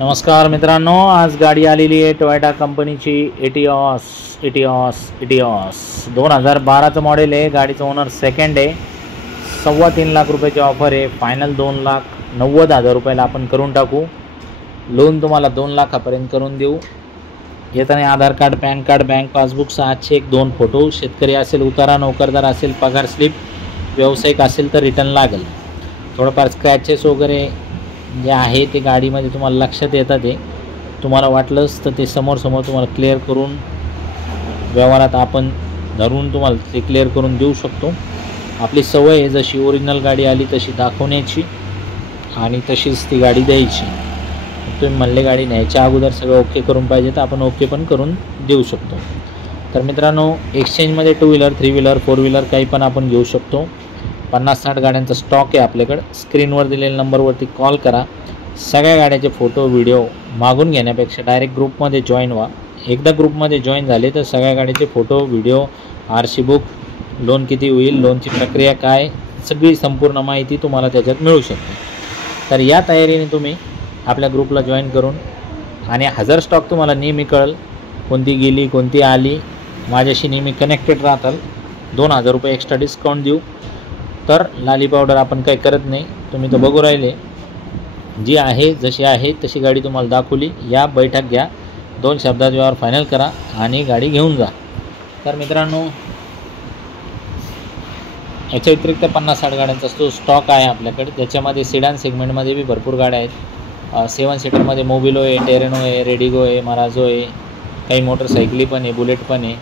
नमस्कार मित्रांनो, आज गाडी आलेली आहे टोयोटा कंपनीची एटिओस 2012चं मॉडेल आहे। गाडीचं ओनर सेकंड आहे। 3.25 लाख रुपयाची ऑफर आहे। फायनल 2,90,000 रुपयाला आपण करून टाकू। लोन तुम्हाला 2 लाखापर्यंत करून देऊ। येताना Aadhaar card, PAN card, bank passbook, 6 cheque, 2 photo, शेतकरी असेल उतारा, नोकरदार असेल पगार स्लिप, व्यावसायिक असेल तर रिटर्न लागेल। थोडंफार स्क्रॅचेस वगैरे जे आहे ते गाडीमध्ये तुम्हाला लक्षात येतात। ते तुम्हाला वाटलंच तर ते समोर तुम्हाला क्लिअर करून व्यवहारात आपण धरून तुम्हाला ते क्लिअर करून देऊ शकतो। आपली सवय आहे जशी ओरिजिनल गाडी आली तशी दाखवण्याची आणि तशीच ती गाडी द्यायची। तुम्ही म्हणले गाडी न्यायच्या अगोदर सगळं ओके करून पाहिजे तर आपण ओके पण करून देऊ शकतो। तर मित्रांनो, एक्सचेंजमध्ये 2 व्हीलर, 3 व्हीलर, 4 व्हीलर काही पण आपण घेऊ शकतो। 50-60 गाड्यांचा स्टॉक आहे आपल्याकडे। स्क्रीनवर दिलेल्या नंबरवरती कॉल करा। सगळ्या गाड्याचे फोटो व्हिडिओ मागून घेण्यापेक्षा डायरेक्ट ग्रुपमध्ये जॉईन व्हा। एकदा ग्रुपमध्ये जॉईन झाले तर सगळ्या गाडीचे photo video, RC book, loan किती होईल, लोनची प्रक्रिया काय, सगळी संपूर्ण माहिती तुम्हाला त्याच्यात मिळू शकते। तर या तयारीने तुम्ही आपल्या ग्रुपला जॉईन करून आणि हजर स्टॉक तुम्हाला नेहमी कळेल, कोणती गेली कोणती आली, माझ्याशी नेहमी कनेक्टेड राहताल। 2,000 रुपये एक्स्ट्रा डिस्काउंट देऊ। तर लाली पावडर आपण काही करत नाही। तुम्ही तर बघू राहिले, जी आहे जशी आहे तशी गाडी तुम्हाला दाखवली। या बैठक घ्या, 2 शब्दात व्यवहार फायनल करा आणि गाडी घेऊन जा। तर मित्रांनो, याच्या व्यतिरिक्त 50-60 गाड्यांचा स्टॉक आहे आपल्याकडे। त्याच्यामध्ये सिडान सेगमेंटमध्ये बी भरपूर गाड्या आहेत। 7 सीटरमध्ये मोबिलो आहे, टेरेनो आहे, रेडिगो आहे, मराझो आहे, काही मोटरसायकली पण आहे, बुलेट पण आहे,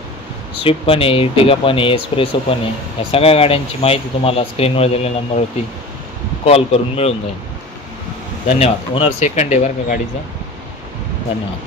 स्विफ्ट पण आहे, इर्टिगा पण आहे, एस्प्रेसो पण आहे। या सगळ्या गाड्यांची माहिती तुम्हाला स्क्रीनवर दिलेल्या नंबरवरती कॉल करून मिळून जाईल। धन्यवाद। ओनर सेकंड आहे बरं का गाडीचा। धन्यवाद।